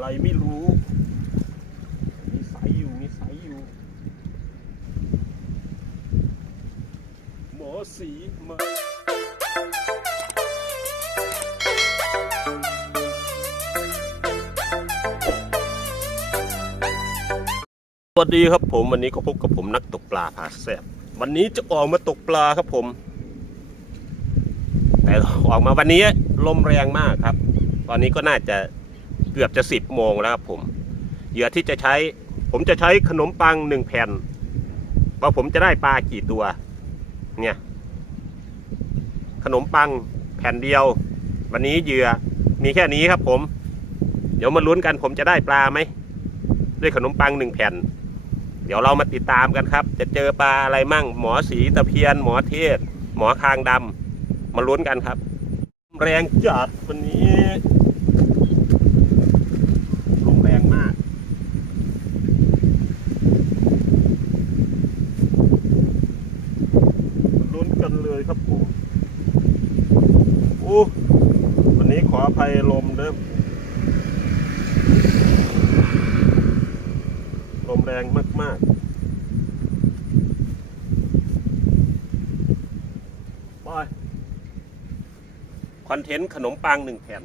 อะไรไม่รู้ มีสายอยู่มีสายอยู่ หมอสีมาสวัสดีครับผมวันนี้ก็พบกับผมนักตกปลาผาแซบวันนี้จะออกมาตกปลาครับผม แต่ออกมาวันนี้ลมแรงมากครับ ตอนนี้ก็น่าจะ เกือบจะสิบโมงแล้วครับผมเหยื่อที่จะใช้ ผมจะใช้ขนมปังหนึ่งแผ่นว่าผมจะได้ปลากี่ตัว เนี่ย ขนมปังแผ่นเดียว วันนี้เหยื่อมีแค่นี้ครับผม เดี๋ยวมาลุ้นกันผมจะได้ปลาไหมด้วยขนมปังหนึ่งแผ่น เดี๋ยวเรามาติดตามกันครับ จะเจอปลาอะไรมั่ง หมอสีตะเพียน หมอเทศ หมอคางดำมาลุ้นกันครับ แรงจัดวันนี้ลมแรงมากมาลุ้นกันเลยครับผมโอ้วันนี้ขออภัยลมเด้อลมแรงมากๆ ไปคอนเทนต์ขนมปังหนึ่งแผ่น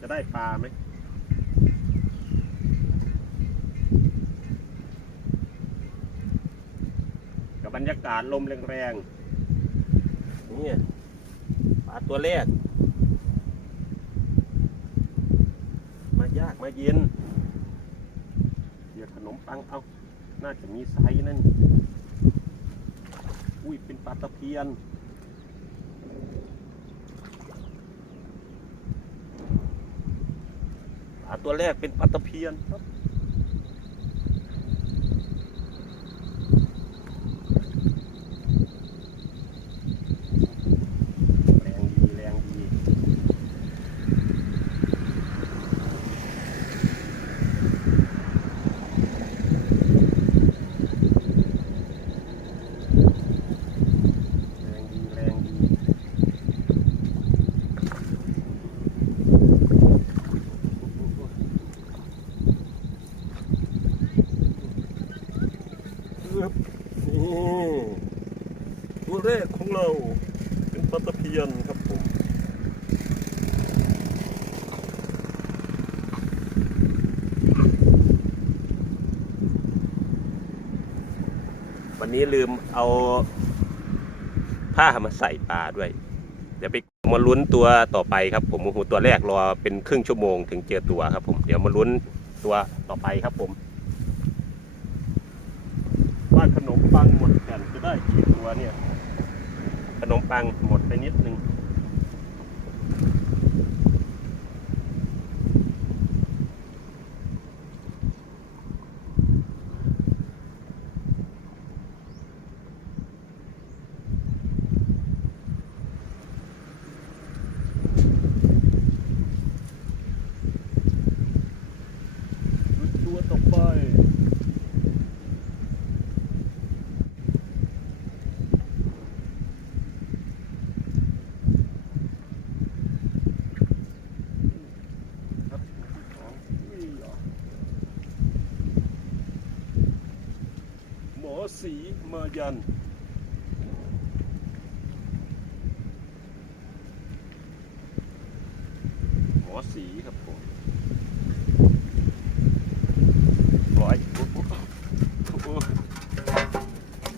จะได้ปลาไหมกับบรรยากาศลมแรงๆนี่ ตัวแรก มายากมาเย็น เดี๋ยวขนมปังเอา น่าจะมีไซส์นั่น อุ้ย เป็นปลาตะเพียนปลาตัวแรกเป็นปลาตะเพียนครับ แรงดี แรงดี แรงดี แรงดี อึ๊ บนี่ตัวแรกของเราเป็นปลาตะเพียนครับผมวันนี้ลืมเอาผ้ามาใส่ปลาด้วย เดี๋ยวไปมาลุ้นตัวต่อไปครับผมโอ้โหตัวแรกรอเป็นครึ่งชั่วโมงถึงเจอตัวครับผม เดี๋ยวมาลุ้นตัวต่อไปครับผม ว่าขนม ปังหมดแผ่นจะได้กี่ตัวเนี่ย ขนมปังหมดไปนิดนึง ตัวต่อไป ครับของนี่เหรอ หมอสีมายัน หมอสีครับผมปล่อยปุ๊บปุ๊บปุ๊บ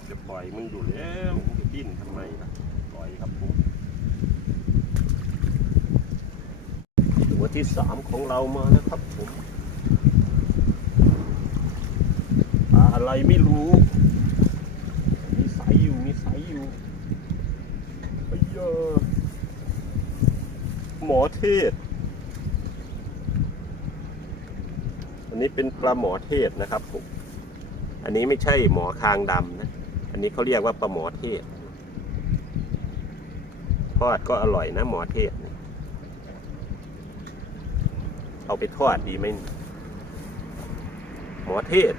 จะปล่อยมึงอยู่แล้วจะดิ้นทำไมล่ะปล่อยครับผมตัวที่สามของเรามาแล้วครับผมอะไรไม่รู้ มีสายอยู่ มีสายอยู่ไอ้เยอะ หมอเทศ อันนี้เป็นปลาหมอเทศนะครับผมอันนี้ไม่ใช่หมอคางดำนะ อันนี้เขาเรียกว่าปลาหมอเทศทอดก็อร่อยนะหมอเทศเนี่ยเอาไปทอดดีไหมหมอเทศ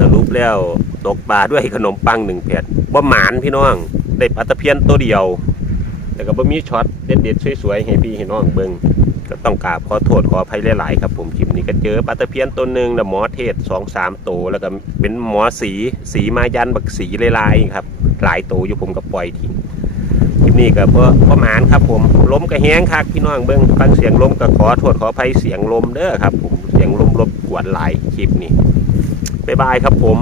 สรุปแล้วตกปลาด้วยขนมปังหนึ่งแผ่นบ่หมานพี่น้อง ได้ปลาตะเพียนตัวเดียว แต่ก็บ่มีช็อตเด็ดๆสวยๆให้พี่ให้น้องเบิ่งก็ต้องกราบขอโทษขออภัยหลายๆครับผมคลิปนี้ก็เจอปลาตะเพียนตัวหนึ่งนะหมอเทศสองสามตัวแล้วก็เป็นหมอสีสีมายันบักสีลายๆครับ หลายตัวอยู่ผมก็ปล่อยทิ้งคลิปนี้ก็เพราะประมาณครับผมล้มก็แห้งคักพี่น้องเบิ้งฟังเสียงล้มก็ขอโทษขออภัยเสียงลมเด้อครับผมเสียงลมรบกวนหลายคลิปนี้ บ๊ายบายครับผม